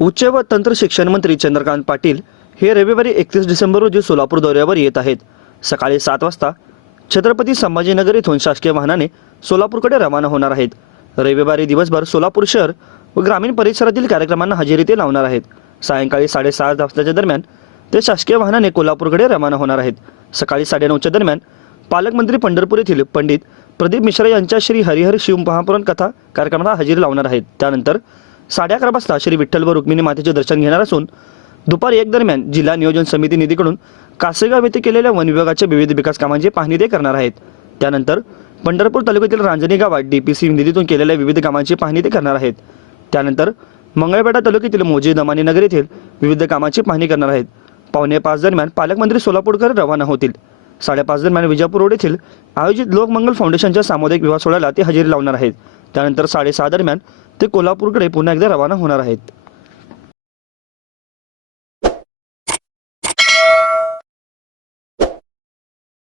उच्च व तंत्र शिक्षण मंत्री चंद्रकांत पाटील हे रविवारी एकतीस डिसेंबर रोजी सोलापूर दौऱ्यावर येत आहेत. सकाळी सात वाजता छत्रपती संभाजीनगर येथून शासकीय वाहनाने सोलापूरकडे रवाना होणार आहेत. रविवारी दिवसभर सोलापूर शहर व ग्रामीण परिसरातील कार्यक्रमांना हजेरी ते लावणार आहेत. सायंकाळी साडेसहा वाजताच्या दरम्यान ते शासकीय वाहनाने कोल्हापूरकडे रवाना होणार आहेत. सकाळी साडेनऊच्या दरम्यान पालकमंत्री पंढरपूर येथील पंडित प्रदीप मिश्रा यांच्या श्री हरिहर शिव महापुराण कथा कार्यक्रमाला हजेरी लावणार आहेत. त्यानंतर साडे अकरा वाजता श्री विठ्ठल व रुक्मिणी मातेचे दर्शन घेणार असून दुपारी एक दरम्यान जिल्हा नियोजन समिती निधीकडून कासेगाव येथे केलेल्या वन विभागाच्या विविध विकास कामांची पाहणी ते करणार आहेत. त्यानंतर पंढरपूर तालुक्यातील रांजणी गावात डीपीसी निधीतून केलेल्या विविध कामांची पाहणी ते करणार आहेत. त्यानंतर मंगळपेठा तालुक्यातील मोजी दमानी नगर येथील विविध कामांची पाहणी करणार आहेत. पावणे पाच दरम्यान पालकमंत्री सोलापूरकर रवाना होतील. साडेपाच दरम्यान विजापूर रोड येथील आयोजित लोकमंगल फाउंडेशनच्या सामुदायिक विवाह सोहळ्याला ते हजेरी लावणार आहेत. त्यानंतर साडेसहा दरम्यान ते कोल्हापूरकडे पुन्हा एकदा रवाना होणार आहेत.